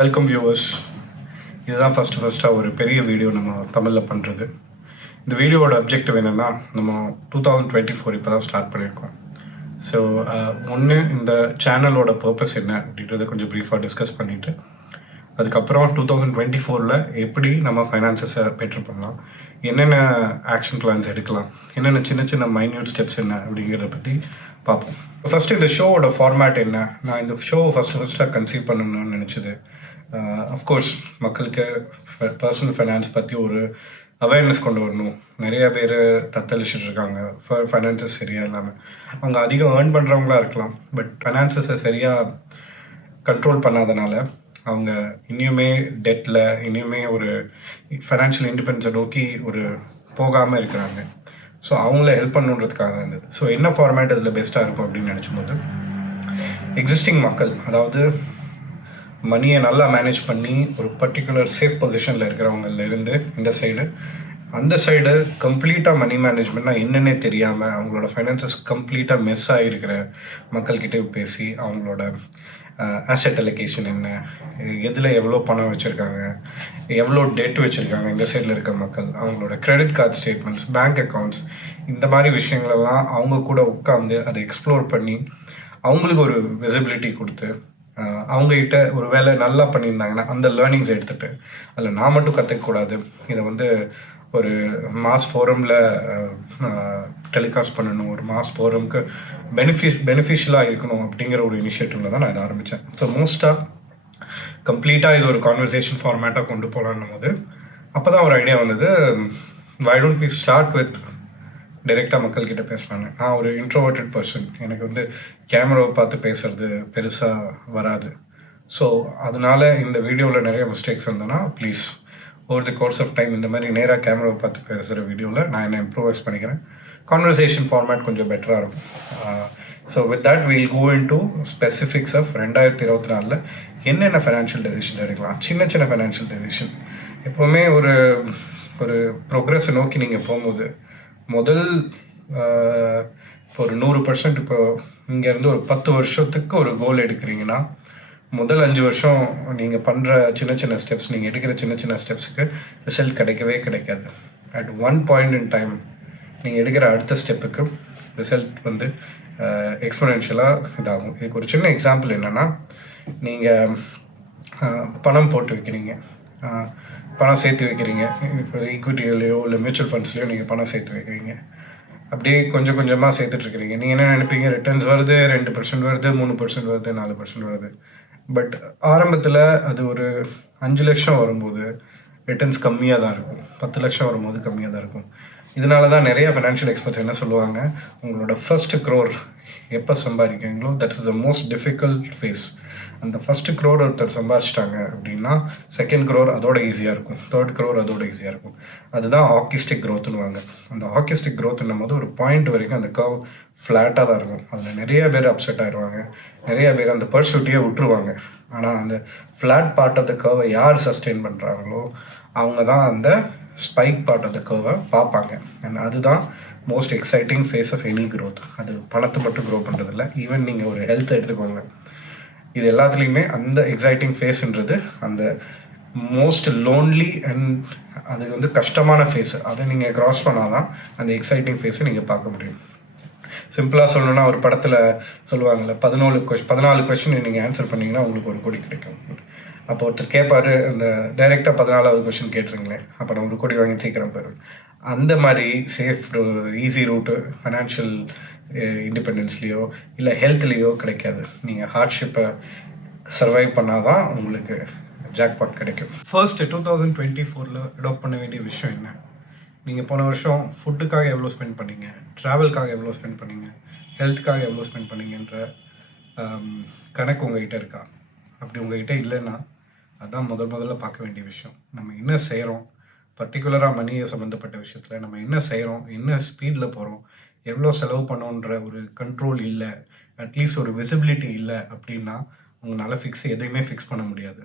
Welcome viewers. இதுதான் ஃபஸ்ட்டாக ஒரு பெரிய வீடியோ நம்ம தமிழில் பண்ணுறது. இந்த வீடியோவோட அப்ஜெக்டிவ் என்னென்னா, நம்ம 2024 இப்போ தான் ஸ்டார்ட் பண்ணியிருக்கோம். ஸோ ஒன்று, இந்த சேனலோட பர்பஸ் என்ன அப்படின்றத கொஞ்சம் ப்ரீஃபாக டிஸ்கஸ் பண்ணிவிட்டு, அதுக்கப்புறம் 2024 எப்படி நம்ம ஃபைனான்சஸை பெட்ரு பண்ணலாம், என்னென்ன ஆக்ஷன் பிளான்ஸ் எடுக்கலாம், என்னென்ன சின்ன சின்ன மைன்யூட் ஸ்டெப்ஸ் என்ன அப்படிங்கிறத பற்றி பார்ப்போம். ஃபஸ்ட்டு இந்த ஷோவோட ஃபார்மேட் என்ன, நான் இந்த ஷோவை ஃபஸ்ட்டாக கன்சீவ் பண்ணணும்னு நினச்சது, அஃப்கோர்ஸ் மக்களுக்கு பர்சனல் ஃபைனான்ஸ் பற்றி ஒரு அவேர்னஸ் கொண்டு வரணும். நிறைய பேர் தத்தளிச்சுட்டு இருக்காங்க, ஃபைனான்சஸ் சரியாக இல்லாமல். அவங்க அதிகம் ஏர்ன் பண்ணுறவங்களா இருக்கலாம், பட் ஃபைனான்சஸை சரியாக கண்ட்ரோல் பண்ணாதனால அவங்க இன்னுமே டெட்டில், இன்னுமே ஒரு ஃபைனான்ஷியல் இண்டிபெண்டன்ஸை நோக்கி ஒரு போகாமல் இருக்கிறாங்க. ஸோ அவங்கள ஹெல்ப் பண்ணுன்றதுக்காக தான் இருந்தது. ஸோ என்ன ஃபார்மேட் இதில் பெஸ்ட்டாக இருக்கும் அப்படின்னு நினச்சும் போது, எக்ஸிஸ்டிங் மக்கள், அதாவது மணியை நல்லா மேனேஜ் பண்ணி ஒரு பர்டிகுலர் சேஃப் பொசிஷனில் இருக்கிறவங்கலேருந்து இந்த சைடு, அந்த சைடு கம்ப்ளீட்டாக மணி மேனேஜ்மெண்ட்னா என்னென்னே தெரியாமல் அவங்களோட ஃபைனான்சஸ் கம்ப்ளீட்டாக மிஸ் ஆகிருக்கிற மக்கள்கிட்டே பேசி அவங்களோட ஆசெட் அலோகேஷன் என்ன, எதில் எவ்வளோ பணம் வச்சுருக்காங்க, எவ்வளோ டெட் வச்சுருக்காங்க, இந்த சைடில் இருக்கிற மக்கள் அவங்களோட credit card statements, bank accounts, இந்த மாதிரி விஷயங்களெல்லாம் அவங்க கூட உட்காந்து அதை எக்ஸ்ப்ளோர் பண்ணி அவங்களுக்கு ஒரு விசிபிலிட்டி கொடுத்து, அவங்ககிட்ட ஒரு வேலை நல்லா பண்ணியிருந்தாங்கன்னா அந்த லேர்னிங்ஸ் எடுத்துகிட்டு, அதில் நான் மட்டும் கற்றுக்கக்கூடாது, இதை ஒரு மாஸ் ஃபோரமில் டெலிகாஸ்ட் பண்ணணும், ஒரு மாஸ் ஃபோரமுக்கு பெனிஃபிஷியலாக இருக்கணும் அப்படிங்கிற ஒரு இனிஷியேட்டிவில் தான் நான் இதை ஆரம்பித்தேன். ஸோ மோஸ்ட்டாக கம்ப்ளீட்டாக இது ஒரு கான்வர்சேஷன் ஃபார்மேட்டாக கொண்டு போகலான்னும் போது அப்போ தான் ஒரு ஐடியா வந்தது, why don't we start with டைரெக்டாக மக்கள்கிட்ட பேசலான்னு. நான் ஒரு இன்ட்ரோவர்ட்டட் பர்சன், எனக்கு கேமராவை பார்த்து பேசுகிறது பெருசாக வராது. ஸோ அதனால் இந்த வீடியோவில் நிறைய மிஸ்டேக்ஸ் இருந்ததுன்னா please over the course of time இந்த மாதிரி நேராக கேமராவை பார்த்து பேசுகிற வீடியோவில் நான் என்ன இம்ப்ரூவைஸ் பண்ணிக்கிறேன். கான்வர்சேஷன் ஃபார்மேட் கொஞ்சம் பெட்டராக இருக்கும். So with that will go into specifics of 2024 என்னென்ன ஃபைனான்ஷியல் டெசிஷன் எடுக்கலாம். சின்ன சின்ன ஃபைனான்ஷியல் டெசிஷன் எப்போவுமே ஒரு ப்ரோக்ரஸை நோக்கி நீங்கள் போகும்போது முதல் இப்போ ஒரு 100%, இப்போ இங்கேருந்து ஒரு 10 வருஷத்துக்கு ஒரு கோல் எடுக்கிறீங்கன்னா முதல் 5 வருஷம் நீங்கள் பண்ணுற சின்ன சின்ன ஸ்டெப்ஸ், நீங்கள் எடுக்கிற சின்ன சின்ன ஸ்டெப்ஸுக்கு ரிசல்ட் கிடைக்கவே கிடைக்காது. At one point in time நீங்கள் எடுக்கிற அடுத்த ஸ்டெப்புக்கு ரிசல்ட் எக்ஸ்போனென்ஷியலாக இதாகும். இதுக்கு ஒரு சின்ன எக்ஸாம்பிள் என்னென்னா, நீங்கள் பணம் போட்டு வைக்கிறீங்க, பணம் சேர்த்து வைக்கிறீங்க, இப்போ ஈக்விட்டிகளையோ இல்லை மியூச்சுவல் ஃபண்ட்ஸ்லையோ நீங்கள் பணம் சேர்த்து வைக்கிறீங்க. அப்படியே கொஞ்சம் கொஞ்சமாக சேர்த்துட்ருக்கிறீங்க. நீங்கள் என்ன நினைப்பீங்க, ரிட்டர்ன்ஸ் வருது, 2% வருது, 3% வருது, 4% வருது. பட் ஆரம்பத்தில் அது ஒரு 5 லட்சம் வரும்போது ரிட்டர்ன்ஸ் கம்மியாக தான் இருக்கும், 10 லட்சம் வரும்போது கம்மியாக தான் இருக்கும். இதனால தான் நிறைய ஃபைனான்ஷியல் எக்ஸ்பர்ட்ஸ் என்ன சொல்லுவாங்க, உங்களோட ஃபர்ஸ்ட் க்ரோர் எப்போ சம்பாதிக்கிறீங்களோ that is the most difficult phase. அந்த ஃபஸ்ட்டு க்ரோர் ஒருத்தர் சம்பாதிச்சிட்டாங்க அப்படின்னா செகண்ட் க்ரோர் அதோட ஈஸியாக இருக்கும், தேர்ட் க்ரோர் அதோட ஈஸியாக இருக்கும். அதுதான் ஹாக்கிஸ்டிக் க்ரோத்துன்னுவாங்க. அந்த ஹாக்கிஸ்டிக் க்ரோத்துன்னும் போது ஒரு பாயிண்ட் வரைக்கும் அந்த கர்வ் ஃப்ளாட்டாக தான் இருக்கும். அதில் நிறைய பேர் அப்செட் ஆகிடுவாங்க, நிறைய பேர் அந்த பர்சூட்டியே விட்டுருவாங்க. ஆனால் அந்த ஃப்ளாட் பார்ட் ஆஃப் த கர்வை யார் சஸ்டெயின் பண்ணுறாங்களோ அவங்க தான் அந்த ஸ்பைக் பார்ட் ஆஃப் த கர்வை பார்ப்பாங்க. அண்ட் அதுதான் most exciting phase of any growth. அது பணத்தை மட்டும் க்ரோ பண்ணுறதில்ல, ஈவன் நீங்கள் ஒரு ஹெல்த்தை எடுத்துக்கோங்க, இது எல்லாத்துலேயுமே அந்த எக்ஸைட்டிங் ஃபேஸ்ன்றது அந்த மோஸ்ட் லோன்லி அண்ட் அது கஷ்டமான ஃபேஸ். அதை நீங்கள் க்ராஸ் பண்ணால் தான் அந்த எக்ஸைட்டிங் ஃபேஸை நீங்கள் பார்க்க முடியும். சிம்பிளாக சொல்லணுன்னா, ஒரு படத்தில் சொல்லுவாங்கள்ல, 14 கொஸ்டின் நீங்கள் ஆன்சர் பண்ணிங்கன்னா உங்களுக்கு 1 கோடி கிடைக்கும். அப்போ ஒருத்தர் கேட்பார், அந்த டைரெக்டாக 14வது கொஸ்டின் கேட்டுருங்களேன், அப்போ நான் 1 கோடி வாங்கி சீக்கிரம் போயிடுவேன். அந்த மாதிரி சேஃப் ஈஸி ரூட்டு ஃபைனான்ஷியல் இண்டிபெண்டன்ஸ்லேயோ இல்லை ஹெல்த்லேயோ கிடைக்காது. நீங்கள் ஹார்ட்ஷிப்பை சர்வைவ் பண்ணால் தான் உங்களுக்கு ஜாக்பாட் கிடைக்கும். ஃபர்ஸ்ட் 2024 அடாப்ட் பண்ண வேண்டிய விஷயம் என்ன, நீங்கள் போன வருஷம் ஃபுட்டுக்காக எவ்வளோ ஸ்பெண்ட் பண்ணீங்க, ட்ராவல்காக எவ்வளோ ஸ்பெண்ட் பண்ணீங்க, ஹெல்த்துக்காக எவ்வளோ ஸ்பெண்ட் பண்ணீங்கன்ற கணக்கு உங்கள்கிட்ட இருக்கா? அப்படி உங்கள்கிட்ட இல்லைன்னா அதுதான் முதல்ல பார்க்க வேண்டிய விஷயம். நம்ம என்ன செய்கிறோம், பர்டிகுலராக மணியை சம்மந்தப்பட்ட விஷயத்தில் நம்ம என்ன செய்கிறோம், என்ன ஸ்பீடில் போகிறோம், எவ்வளோ செலவு பண்ணோன்ற ஒரு கண்ட்ரோல் இல்லை, அட்லீஸ்ட் ஒரு விசிபிலிட்டி இல்லை அப்படின்னா உங்களால் எதையுமே ஃபிக்ஸ் பண்ண முடியாது.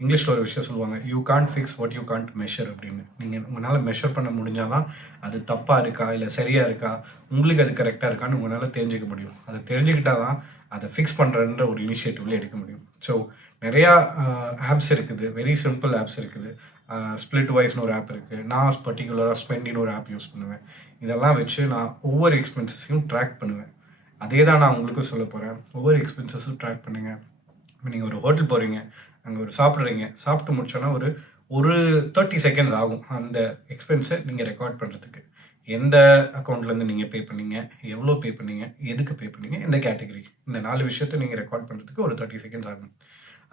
இங்கிலீஷில் ஒரு விஷயம் சொல்லுவாங்க, you can't fix what you can't measure அப்படின்னு. நீங்கள் உங்களால் மெஷர் பண்ண முடிஞ்சால் தான் அது தப்பாக இருக்கா இல்லை சரியாக இருக்கா, உங்களுக்கு அது கரெக்டாக இருக்கான்னு உங்களால் தெரிஞ்சுக்க முடியும். அதை தெரிஞ்சுக்கிட்டால் தான் அதை ஃபிக்ஸ் பண்ணுறன்ற ஒரு இனிஷியேட்டிவ்ல எடுக்க முடியும். ஸோ நிறையா ஆப்ஸ் இருக்குது, வெரி சிம்பிள் ஆப்ஸ் இருக்குது. ஸ்ப்ளிட் வைஸ்னு ஒரு ஆப் இருக்குது. நான் பர்டிகுலராக ஸ்பெண்டின்னு ஒரு ஆப் யூஸ் பண்ணுவேன். இதெல்லாம் வச்சு நான் ஒவ்வொரு எக்ஸ்பென்சஸையும் ட்ராக் பண்ணுவேன். அதே தான் நான் உங்களுக்கும் சொல்ல போகிறேன். ஒவ்வொரு எக்ஸ்பென்சஸும் ட்ராக் பண்ணுங்கள். இப்போ நீங்கள் ஒரு ஹோட்டல் போகிறீங்க, அங்கே ஒரு சாப்பிட்றீங்க, சாப்பிட்டு முடிச்சோன்னா ஒரு ஒரு 30 செகண்ட்ஸ் ஆகும் அந்த எக்ஸ்பென்ஸை நீங்கள் ரெக்கார்ட் பண்ணுறதுக்கு. எந்த அக்கௌண்ட்லேருந்து நீங்கள் பே பண்ணீங்க, எவ்வளோ பே பண்ணீங்க, எதுக்கு பே பண்ணீங்க, எந்த கேட்டகரி, இந்த 4 விஷயத்தை நீங்கள் ரெக்கார்ட் பண்ணுறதுக்கு ஒரு 30 செகண்ட்ஸ் ஆகும்.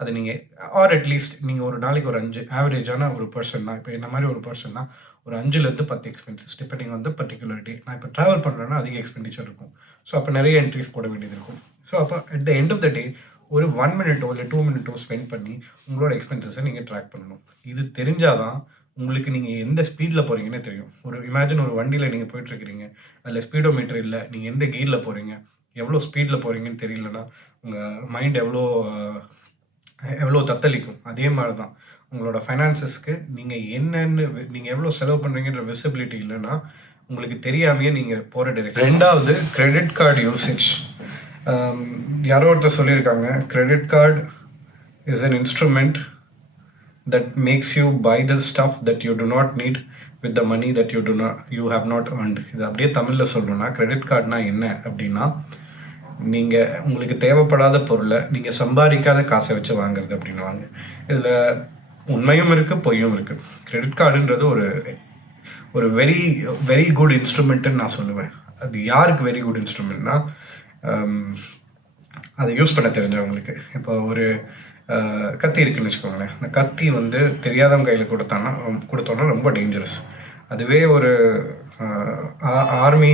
அது நீங்கள் ஆர் அட்லீஸ்ட் நீங்கள் ஒரு நாளைக்கு ஒரு 5 ஆவரேஜான ஒரு பர்சன்னா, இப்போ என்ன மாதிரி ஒரு பர்சன்னா ஒரு 5லேருந்து 10 எக்ஸ்பென்சஸ் டிபெண்டிங் வந்து பர்டிகுலர் டே. நான் இப்போ ட்ராவல் பண்ணுறேன்னா அதிக எக்ஸ்பெண்டிச்சர் இருக்கும். ஸோ அப்போ நிறைய என்ட்ரிஸ் போட வேண்டியது இருக்கும். ஸோ அப்போ at the end of the day ஒரு 1 மினிட்டோ இல்லை 2 மினிட்டோ ஸ்பெண்ட் பண்ணி உங்களோட எக்ஸ்பென்சஸை நீங்கள் ட்ராக் பண்ணணும். இது தெரிஞ்சாதான் உங்களுக்கு நீங்கள் எந்த ஸ்பீடில் போகிறீங்கன்னே தெரியும். ஒரு இமேஜின் ஒரு வண்டியில் நீங்கள் போயிட்டுருக்கிறீங்க, அதில் ஸ்பீடோ மீட்டர் இல்லை, நீங்கள் எந்த கீரில் போகிறீங்க, எவ்வளோ ஸ்பீடில் போகிறீங்கன்னு தெரியலன்னா உங்கள் மைண்ட் எவ்வளோ தத்தளிக்கும். அதே மாதிரி தான் உங்களோட ஃபைனான்சஸ்க்கு நீங்கள் என்னென்னு நீங்கள் எவ்வளோ செலவு பண்ணுறீங்கன்ற விசிபிலிட்டி இல்லைன்னா உங்களுக்கு தெரியாமையே நீங்கள் போகிற டைரெக்ஷன். 2வது கிரெடிட் கார்டு யூசேஜ். யாரோ ஒருத்தர் சொல்லியிருக்காங்க, credit card is an instrument that makes you buy the stuff that you do not need with the money that you have not earned. இது அப்படியே தமிழில் சொல்லணும்னா கிரெடிட் கார்டுனா என்ன அப்படின்னா, நீங்கள் உங்களுக்கு தேவைப்படாத பொருளை நீங்கள் சம்பாதிக்காத காசை வச்சு வாங்குறது அப்படின்னுவாங்க. இதில் உண்மையும் இருக்குது, பொய்யும் இருக்குது. கிரெடிட் கார்டுன்றது ஒரு வெரி வெரி குட் இன்ஸ்ட்ருமெண்ட்டுன்னு நான் சொல்லுவேன். அது யாருக்கு வெரி குட் இன்ஸ்ட்ருமெண்ட்னா, அதை யூஸ் பண்ண தெரிஞ்சவங்களுக்கு. இப்போ ஒரு கத்தி இருக்குன்னு வச்சுக்கோங்களேன். அந்த கத்தி வந்து தெரியாதவங்க கையில் கொடுத்தோன்னா ரொம்ப டேஞ்சரஸ். அதுவே ஒரு ஆர்மி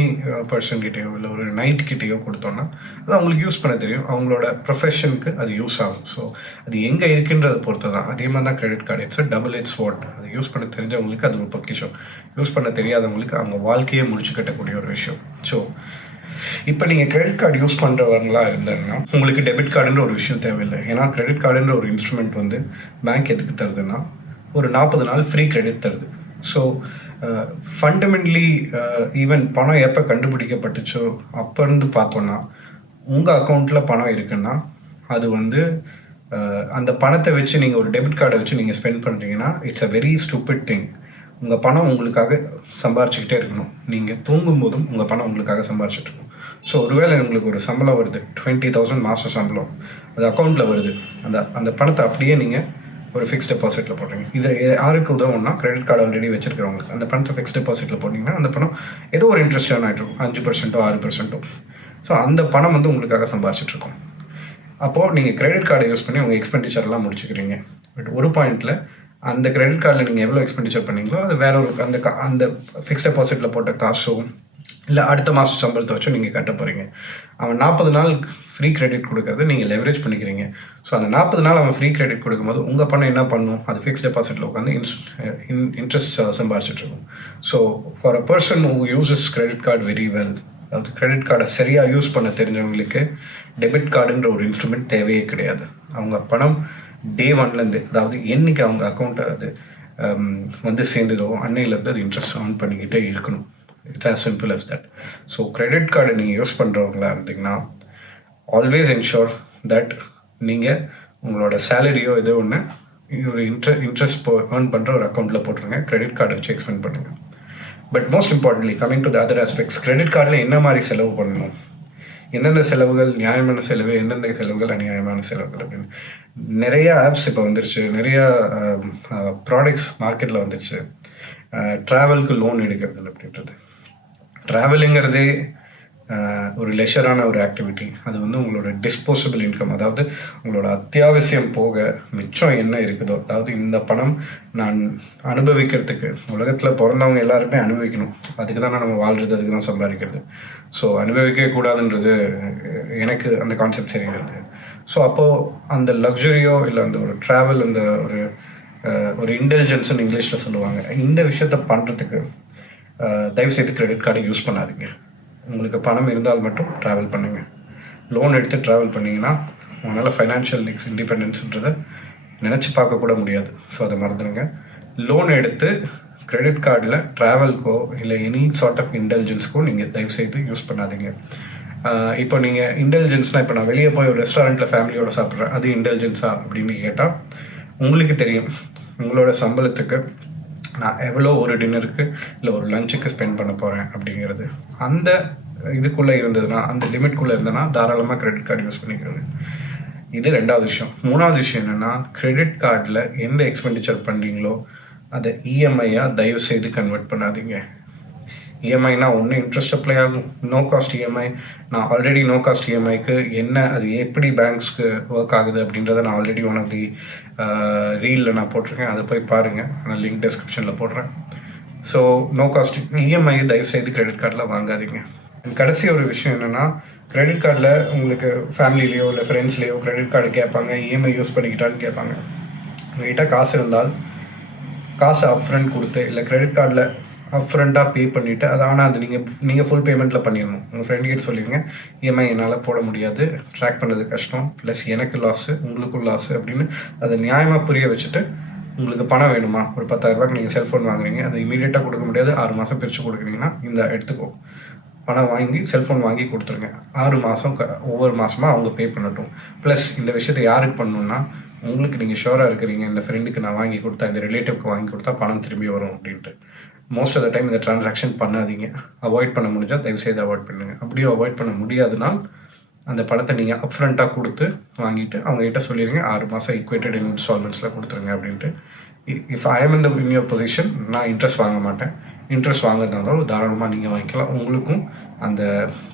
பர்சன்கிட்டேயோ இல்லை ஒரு நைட் கிட்டேயோ கொடுத்தோன்னா அது அவங்களுக்கு யூஸ் பண்ண தெரியும், அவங்களோட ப்ரொஃபஷனுக்கு அது யூஸ் ஆகும். ஸோ அது எங்கே இருக்குன்றதை பொறுத்து தான். அதே மாதிரி தான் credit card. It's double edge sword. அது யூஸ் பண்ண தெரிஞ்சவங்களுக்கு அது ஒரு பொக்கிஷம், யூஸ் பண்ண தெரியாதவங்களுக்கு அவங்க வாழ்க்கையே முடிச்சு கட்டக்கூடிய ஒரு விஷயம். ஸோ இப்போ நீங்கள் கிரெடிட் கார்டு யூஸ் பண்ணுறவங்களா இருந்தாங்கன்னா உங்களுக்கு டெபிட் கார்டுன்ற ஒரு விஷயம் தேவையில்லை. ஏன்னா கிரெடிட் கார்டுன்ற ஒரு இன்ஸ்ட்ருமெண்ட் வந்து பேங்க் எதுக்கு தருதுன்னா ஒரு 40 நாள் ஃப்ரீ கிரெடிட் தருது. ஸோ ஃபண்டமெண்டலி ஈவன் பணம் எப்போ கண்டுபிடிக்கப்பட்டுச்சோ அப்போ இருந்து பார்த்தோன்னா உங்கள் அக்கௌண்ட்டில் பணம் இருக்குன்னா அது வந்து அந்த பணத்தை வச்சு நீங்கள் ஒரு டெபிட் கார்டை வச்சு நீங்கள் ஸ்பெண்ட் பண்ணுறீங்கன்னா it's a very stupid thing. உங்கள் பணம் உங்களுக்காக சம்பாரிச்சிக்கிட்டே இருக்கணும். நீங்கள் தூங்கும்போதும் உங்கள் பணம் உங்களுக்காக சம்பாரிச்சிட்டு இருக்கணும். ஸோ ஒருவேளை உங்களுக்கு ஒரு சம்பளம் வருது, 20,000 மாத சம்பளம், அது அக்கௌண்ட்டில் வருது, அந்த பணத்தை அப்படியே நீங்கள் ஒரு ஃபிக்ஸ்ட் டெபாசிட்டில் போடுறீங்க. இது யாருக்கு உதவும்னா கிரெடிட் கார்டு ஆல்ரெடி வச்சிருக்கிறவங்களுக்கு. அந்த பணத்தை ஃபிக்ஸ்ட் டெபாசிட்டில் போட்டிங்கன்னா அந்த பணம் ஏதோ ஒரு இன்ட்ரெஸ்ட் ஆகிட்டு 5%, 6%. ஸோ அந்த பணம் வந்து உங்களுக்காக சம்பாரிச்சிட்ருக்கோம். அப்போது நீங்கள் கிரெடிட் கார்டை யூஸ் பண்ணி உங்கள் எக்ஸ்பெண்டிச்சர்லாம் முடிச்சுக்கிறீங்க. பட் ஒரு பாயிண்டில் அந்த கிரெடிட் கார்டில் நீங்கள் எவ்வளோ எக்ஸ்பெண்டிச்சர் பண்ணீங்களோ அது வேற ஒரு அந்த ஃபிக்ஸ்ட் டெபாசிட்டில் போட்ட காசும் இல்லை அடுத்த மாதம் சம்பளத்தை வச்சும் நீங்கள் கட்ட போகிறீங்க. அவன் 40 நாள் ஃப்ரீ கிரெடிட் கொடுக்கறது நீங்கள் லெவரேஜ் பண்ணிக்கிறீங்க. ஸோ அந்த 40 நாள் அவன் ஃப்ரீ கிரெடிட் கொடுக்கும்போது உங்கள் பணம் என்ன பண்ணும், அது ஃபிக்ஸ்ட் டெபாசிட்டில் உட்காந்து இன்ட்ரெஸ்ட் சம்பாரிச்சிட்ருக்கும். So for a person who uses credit card very well, அதாவது கிரெடிட் கார்டை சரியாக யூஸ் பண்ண தெரிஞ்சவங்களுக்கு டெபிட் கார்டுன்ற ஒரு இன்ஸ்ட்ருமெண்ட் தேவையே கிடையாது. அவங்க பணம் டே 1லேருந்து, அதாவது என்றைக்கு அவங்க அக்கௌண்ட்டை அது வந்து சேர்ந்ததோ அன்னையிலேருந்து அது இன்ட்ரெஸ்ட் ஆன் பண்ணிக்கிட்டே இருக்கணும். It's as simple as that. So credit கார்டை நீங்கள் யூஸ் பண்ணுறவங்களா இருந்தீங்கன்னா ஆல்வேஸ் என்ஷோர் தட் நீங்கள் உங்களோட சேலரியோ ஏதோ ஒன்று ஒரு இன்ட்ரெஸ்ட் ஏர்ன் பண்ணுற ஒரு அக்கௌண்ட்டில் போட்டுருங்க. கிரெடிட் கார்டை வச்சு எக்ஸ்பெண்ட் பண்ணுங்கள். But most importantly coming to the other aspects, credit கார்டில் என்ன மாதிரி செலவு பண்ணணும், எந்தெந்த செலவுகள் நியாயமான செலவு, எந்தெந்த செலவுகள் அநியாயமான செலவுகள் அப்படின்னு நிறையா ஆப்ஸ் இப்போ வந்துருச்சு. நிறையா ப்ராடக்ட்ஸ் மார்க்கெட்டில் வந்துருச்சு. ட்ராவலுக்கு லோன் எடுக்கிறது அப்படின்றது, ட்ராவலுங்கிறதே ஒரு லெஷரான ஒரு ஆக்டிவிட்டி. அது வந்து உங்களோட டிஸ்போசபிள் இன்கம், அதாவது உங்களோட அத்தியாவசியம் போக மிச்சம் என்ன இருக்குதோ, அதாவது இந்த பணம் நான் அனுபவிக்கிறதுக்கு, உலகத்தில் பிறந்தவங்க எல்லாருமே அனுபவிக்கணும், அதுக்கு தானே நம்ம வாழ்கிறது, அதுக்கு தான் சம்பாதிக்கிறது. ஸோ அனுபவிக்கவே கூடாதுன்றது எனக்கு அந்த கான்செப்ட் சரிங்கிறது. ஸோ அப்போது அந்த லக்ஸுரியோ இல்லை அந்த ஒரு ட்ராவல், அந்த ஒரு இன்டெலிஜென்ஸ்ன்னு இங்கிலீஷில் சொல்லுவாங்க, இந்த விஷயத்த பண்ணுறதுக்கு தயவுசெய்து கிரெடிட் கார்டை யூஸ் பண்ணாதீங்க. உங்களுக்கு பணம் இருந்தால் மட்டும் ட்ராவல் பண்ணுங்கள். லோன் எடுத்து ட்ராவல் பண்ணிங்கன்னா உங்களால் ஃபைனான்ஷியல் இண்டிபெண்டன்ஸ்ன்றதை நினச்சி பார்க்கக்கூட முடியாது. ஸோ அதை மறந்துடுங்க. லோன் எடுத்து கிரெடிட் கார்டில் ட்ராவல்க்கோ இல்லை எனி சார்ட் ஆஃப் இன்டெலிஜென்ஸ்க்கோ நீங்கள் தயவுசெய்து யூஸ் பண்ணாதீங்க. இப்போ நீங்கள் இன்டெலிஜென்ஸ்னால் இப்போ நான் வெளியே போய் ஒரு ரெஸ்டாரண்ட்டில் ஃபேமிலியோடு சாப்பிட்றேன், அது இன்டெலிஜென்ஸா அப்படின்னு கேட்டால் உங்களுக்கு தெரியும் உங்களோட சம்பளத்துக்கு நான் எவ்வளோ ஒரு டின்னருக்கு இல்லை ஒரு லஞ்சுக்கு ஸ்பெண்ட் பண்ண போகிறேன் அப்படிங்கிறது. அந்த இதுக்குள்ளே இருந்ததுன்னா, அந்த லிமிட்குள்ளே இருந்ததுன்னா தாராளமாக கிரெடிட் கார்டு யூஸ் பண்ணிக்கிறது. இது 2வது விஷயம். 3வது விஷயம் என்னென்னா, கிரெடிட் கார்டில் எந்த எக்ஸ்பெண்டிச்சர் பண்ணுறீங்களோ அதை இஎம்ஐயாக தயவு செய்து கன்வெர்ட் பண்ணாதீங்க. இஎம்ஐனா ஒன்று இன்ட்ரெஸ்ட் அப்ளை ஆகும், நோ காஸ்ட் இஎம்ஐ. நான் ஆல்ரெடி நோ காஸ்ட் இஎம்ஐக்கு என்ன அது எப்படி பேங்க்ஸ்க்கு ஒர்க் ஆகுது அப்படின்றத நான் ஆல்ரெடி ஒன் ஆஃப் தி ரீலில் நான் போட்டிருக்கேன், அதை போய் பாருங்கள், நான் லிங்க் டிஸ்கிரிப்ஷனில் போடுறேன். ஸோ நோ காஸ்ட் இஎம்ஐ தயவு செய்து கிரெடிட் கார்டில் வாங்காதீங்க. கடைசி ஒரு விஷயம் என்னென்னா, கிரெடிட் கார்டில் உங்களுக்கு ஃபேமிலிலேயோ இல்லை ஃப்ரெண்ட்ஸ்லேயோ கிரெடிட் கார்டு கேட்பாங்க, இஎம்ஐ யூஸ் பண்ணிக்கிட்டான்னு கேட்பாங்க. உங்கள்கிட்ட காசு இருந்தால் காசு அப்ஃப்ரண்ட் கொடுத்து இல்லை கிரெடிட் கார்டில் அப்ஃப்ரண்ட்டாக பே பண்ணிவிட்டு அது ஆனால் அது நீங்கள் ஃபுல் பேமெண்ட்டில் பண்ணிடணும். உங்கள் ஃப்ரெண்டுக்கிட்ட சொல்லிடுங்க, இஎம்ஐ என்னால் போட முடியாது, ட்ராக் பண்ணுறது கஷ்டம், ப்ளஸ் எனக்கு லாஸு உங்களுக்கும் லாஸு அப்படின்னு அதை நியாயமாக புரிய வச்சுட்டு, உங்களுக்கு பணம் வேணுமா, ஒரு 10,000 நீங்கள் செல்ஃபோன் வாங்குறீங்க, அதை இமீடியட்டாக கொடுக்க முடியாது, 6 மாதம் பிரித்து கொடுக்குறீங்கன்னா இந்த எடுத்துக்கோ, பணம் வாங்கி செல்ஃபோன் வாங்கி கொடுத்துருங்க. 6 மாதம் ஒவ்வொரு மாதமாக அவங்க பே பண்ணட்டும். ப்ளஸ் இந்த விஷயத்தை யாருக்கு பண்ணணுன்னா, உங்களுக்கு நீங்கள் ஷோராக இருக்கிறீங்க, இந்த ஃப்ரெண்டுக்கு நான் வாங்கி கொடுத்தா, இந்த ரிலேட்டிவ்க்கு வாங்கி கொடுத்தா பணம் திரும்பி வரும் அப்படின்ட்டு. மோஸ்ட் ஆஃப் த டைம் இந்த ட்ரான்சாக்ஷன் பண்ணாதீங்க. அவாய்ட் பண்ண முடிஞ்சால் தயவுசெய்து அவாய்ட் பண்ணுங்கள். அப்படியே அவாய்ட் பண்ண முடியாதுனால் அந்த பணத்தை நீங்கள் அப்ஃப்ரண்ட்டாக கொடுத்து வாங்கிட்டு அவங்ககிட்ட சொல்லிடுங்க, 6 மாதம் ஈக்குவேட்டட் இன்ஸ்டால்மெண்ட்ஸில் கொடுத்துருங்க அப்படின்ட்டு. If I am in your position, நான் இன்ட்ரெஸ்ட் வாங்க மாட்டேன். இன்ட்ரெஸ்ட் வாங்குறதுனாலும் தாராளமாக நீங்கள் வாங்கிக்கலாம். உங்களுக்கும் அந்த